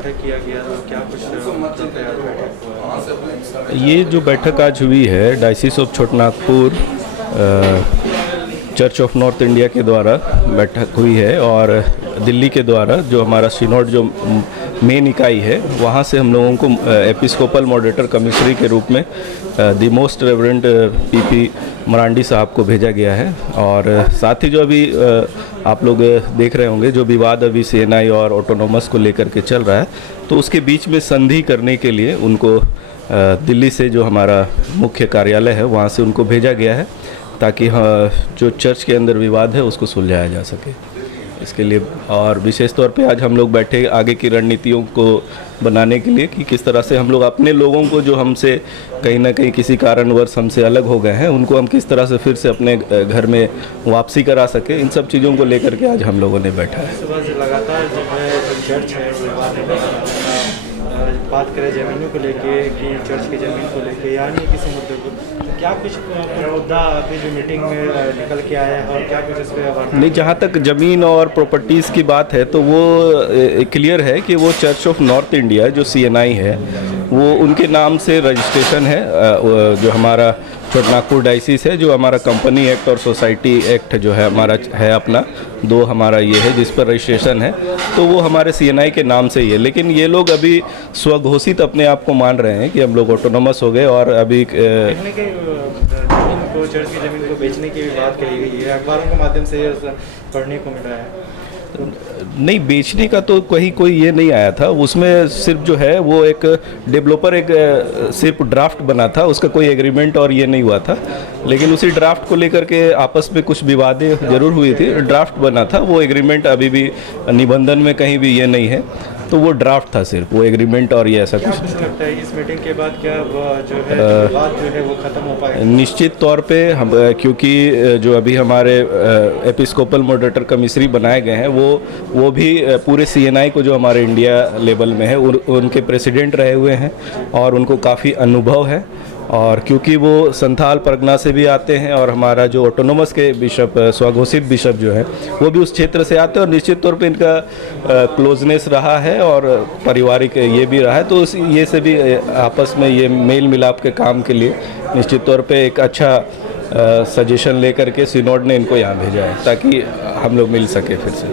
बैठक किया गया तो क्या कुछ बैठक हुआ? ये जो बैठक आज हुई है diocese of Chotanagpur church of North India के द्वारा बैठक हुई है, और दिल्ली के द्वारा जो हमारा सिनोड जो मेन इकाई है वहाँ से हम लोगों को एपिस्कोपल मॉडरेटर कमिश्नरी के रूप में the most reverend PP Marandi साहब को भेजा गया है। और साथ ही जो अभी आप लोग देख रहे होंगे जो विवाद अभी सीएनआई और ऑटोनोमस को लेकर के चल रहा है, तो उसके बीच में संधि करने के लिए उनको दिल्ली से जो हमारा मुख्य कार्यालय है वहाँ से उनको भेजा गया है, ताकि जो चर्च के अंदर विवाद है उसको सुलझाया जा सके इसके लिए। और विशेष तौर पे आज हम लोग बैठे आगे की रणनीतियों को बनाने के लिए कि किस तरह से हम लोग अपने लोगों को जो हमसे कहीं ना कहीं किसी कारणवश हमसे अलग हो गए हैं उनको हम किस तरह से फिर से अपने घर में वापसी करा सके, इन सब चीज़ों को लेकर के आज हम लोगों ने बैठा है। सुबह से लगातार जो है चर्च है बात करें ज़मीनों को लेके कि चर्च की ज़मीन को लेके या नहीं किसी मुद्दे को, तो क्या कुछ मुद्दा अभी जो मीटिंग में निकल के आया है और क्या कुछ इस पर नहीं, जहाँ तक ज़मीन और प्रॉपर्टीज़ की बात है तो वो क्लियर है कि वो चर्च ऑफ नॉर्थ इंडिया जो सीएनआई है वो उनके नाम से रजिस्ट्रेशन है। जो हमारा छोटानागपुर डायसिस है, जो हमारा कंपनी एक्ट और सोसाइटी एक्ट जो है हमारा है अपना दो हमारा ये है जिस पर रजिस्ट्रेशन है, तो वो हमारे सीएनआई के नाम से ही है। लेकिन ये लोग अभी स्वघोषित अपने आप को मान रहे हैं कि हम लोग ऑटोनोमस हो गए, और अभी चर्च की ज़मीन को बेचने की भी बात कही गई है, अखबारों के माध्यम से पढ़ने को मिला है। नहीं, बेचने का तो कोई ये नहीं आया था, उसमें सिर्फ जो है वो एक डेवलपर एक सिर्फ ड्राफ्ट बना था, उसका कोई एग्रीमेंट और ये नहीं हुआ था। लेकिन उसी ड्राफ्ट को लेकर के आपस में कुछ विवादें जरूर हुई थी। ड्राफ्ट बना था, वो एग्रीमेंट अभी भी निबंधन में कहीं भी ये नहीं है, तो वो ड्राफ्ट था सिर्फ, वो एग्रीमेंट और ये ऐसा कुछ नहीं। लगता है इस मीटिंग के बाद क्या जो है विवाद जो है वो खत्म हो पाएगा? निश्चित तौर पे हम, क्योंकि जो अभी हमारे एपिस्कोपल मॉडरेटर कमिश्नरी बनाए गए हैं वो भी पूरे सीएनआई को जो हमारे इंडिया लेवल में है उनके प्रेसिडेंट रहे हुए हैं और उनको काफ़ी अनुभव है। और क्योंकि वो संथाल परगना से भी आते हैं और हमारा जो ऑटोनोमस के बिशप स्वघोषित बिशप जो है वो भी उस क्षेत्र से आते हैं, और निश्चित तौर पे इनका क्लोजनेस रहा है और पारिवारिक ये भी रहा है, तो ये से भी आपस में ये मेल मिलाप के काम के लिए निश्चित तौर पे एक अच्छा सजेशन लेकर के सिनोड ने इनको यहाँ भेजा है ताकि हम लोग मिल सके फिर से।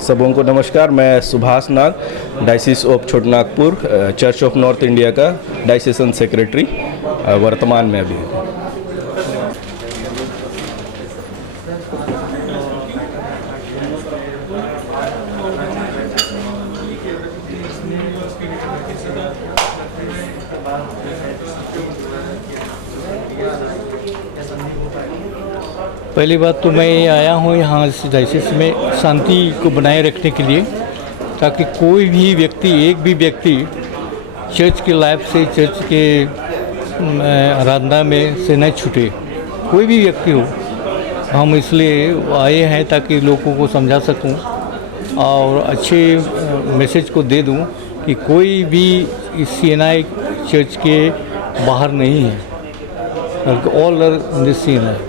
सबों को नमस्कार, मैं Subhash Nag, diocese of Chotanagpur church of North India का डायसेशन सेक्रेटरी वर्तमान में अभी। पहली बात तो मैं आया हूँ यहाँ इस डायसिस में शांति को बनाए रखने के लिए, ताकि कोई भी व्यक्ति एक भी व्यक्ति चर्च के लाइफ से चर्च के आराधना में से न छूटे, कोई भी व्यक्ति हो। हम इसलिए आए हैं ताकि लोगों को समझा सकूं और अच्छे मैसेज को दे दूं कि कोई भी इस सीएनआई चर्च के बाहर नहीं है, बल्कि all are in this CNI.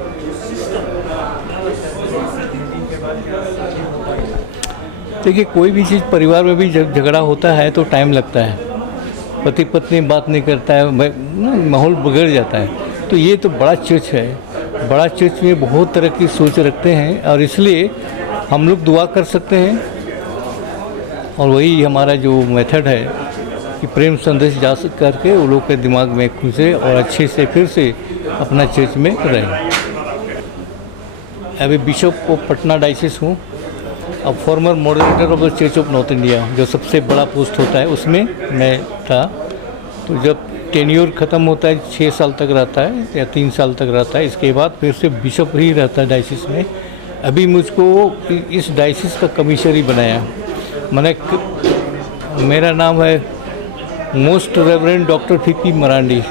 देखिए, कोई भी चीज़ परिवार में भी जब झगड़ा होता है तो टाइम लगता है, पति पत्नी बात नहीं करता है, माहौल बिगड़ जाता है। तो ये तो बड़ा चर्च है, बड़ा चर्च में बहुत तरह की सोच रखते हैं और इसलिए हम लोग दुआ कर सकते हैं, और वही हमारा जो मेथड है कि प्रेम संदेश जा करके वो लोग के दिमाग में घुसे और अच्छे से फिर से अपना चर्च में रहें। अभी बिशप ऑफ पटना डायसिस हूँ, अब farmer moderator of the church of North India जो सबसे बड़ा पोस्ट होता है उसमें मैं था। तो जब टेन्योर ख़त्म होता है 6 साल तक रहता है या 3 साल तक रहता है, इसके बाद फिर से बिशप ही रहता है डायसिस में। अभी मुझको इस डायसिस का कमिश्नरी बनाया, मेरा नाम है most reverend doctor PP Marandi.